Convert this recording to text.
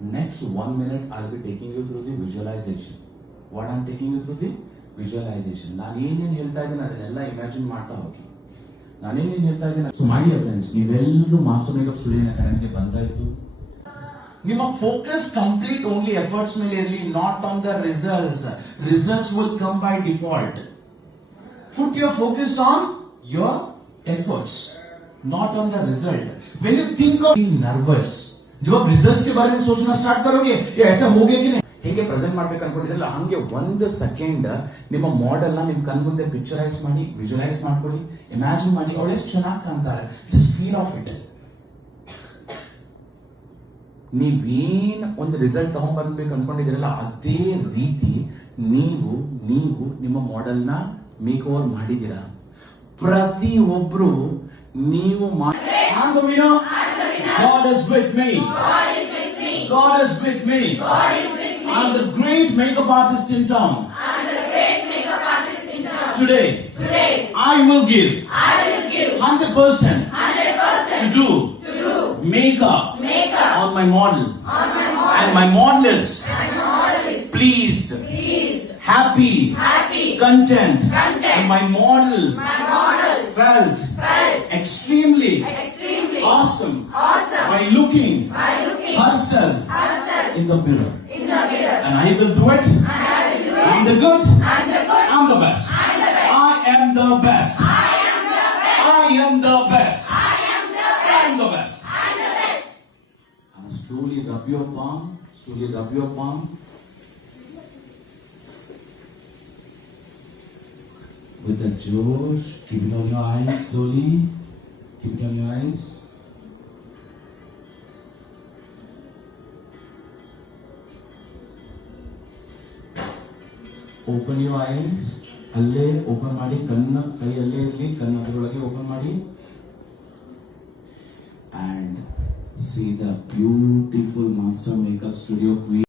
Next 1 minute, I'll be taking you through the visualization. What I'm taking you through the visualization. ನಾನು ಏನೇನು ಹೇಳ್ತಾ ಇದ್ದೀನಿ ಅದನ್ನೆಲ್ಲ ಇಮ್ಯಾಜಿನ್ ಮಾಡ್ತಾ ಹೋಗಿ. ನಾನೇನೇನು ಹೇಳ್ತಾ ಇದ್ದೀನಿ. ಸೊ ಮಾಡಿ ಫ್ರೆಂಡ್ಸ್, ನೀವೆಲ್ಲರೂ ಮಾಸ್ಟರ್ ಮೇಕಪ್ ಸ್ಟುಡಿಯೋ ಅಕಾಡೆಮಿಗೆ ಬಂದಾಯ್ತು. ನಿಮ್ಮ ಫೋಕಸ್ ಕಂಪ್ಲೀಟ್ ಓನ್ಲಿ ಎಫರ್ಟ್ಸ್ ಮೇಲೆ ಇರಲಿ, not on the results. Results will come by default. Put your focus on your efforts, not on the result. When you think of being nervous, जब आप रिजल्ट्स के बारे में सोचना स्टार्ट करोगे, ये ऐसा हो गया कि नहीं, ಹೇಗೆ ಪ್ರೆಸೆಂಟ್ ಮಾಡ್ಬೇಕು ಅನ್ಕೊಂಡಿದ್ರಲ್ಲ ಹಂಗೆ 1 ಸೆಕೆಂಡ್ ನಿಮ್ಮ ಮಾಡೆಲ್ ನ ನಿಮ್ ಕಣ್ ಮುಂದೆ ಪಿಕ್ಚರೈಸ್ ಮಾಡಿ, ವಿಜುವಲೈಸ್ ಮಾಡ್ಕೊಳ್ಳಿ, ಇಮ್ಯಾಜಿನ್ ಮಾಡಿ ಅವಳು ಎಷ್ಟು ಚೆನ್ನಾಗಿ ಕಾಣ್ತಾಳೆ. Just feel of it. ನೀವೇನ್ ಒಂದು ರಿಸಲ್ಟ್ ತಗೊಂಡ್ ಬರ್ಬೇಕು ಅನ್ಕೊಂಡಿದ್ರಲ್ಲ ಅದೇ ರೀತಿ ನೀವು ನಿಮ್ಮ ಮಾಡೆಲ್ ನ ಮೇಕ್ ಓವರ್ ಮಾಡಿದೀರಾ. ಪ್ರತಿಯೊಬ್ರು ನೀವು God is with me. God is with me. I'm the great makeup artist in town. Today I will give 100% to do makeup on my model. And my model is pleased, happy, content. And my model felt extremely awesome by looking herself in the mirror. And I will do it. I'm the good. I'm the best. I am the best. I am the best. I am the best. And slowly rub your palm. Slowly rub your palm. With a Josh, keep it on your eyes slowly. Keep it on your eyes. Open your eyes. ಅಲ್ಲೇ ಓಪನ್ ಮಾಡಿ, ಕಣ್ಣ ಕೈ ಅಲ್ಲೇ ಇರಲಿ, ಕಣ್ಣ ಅದರೊಳಗೆ ಓಪನ್ ಮಾಡಿ. And see the beautiful master makeup studio queen.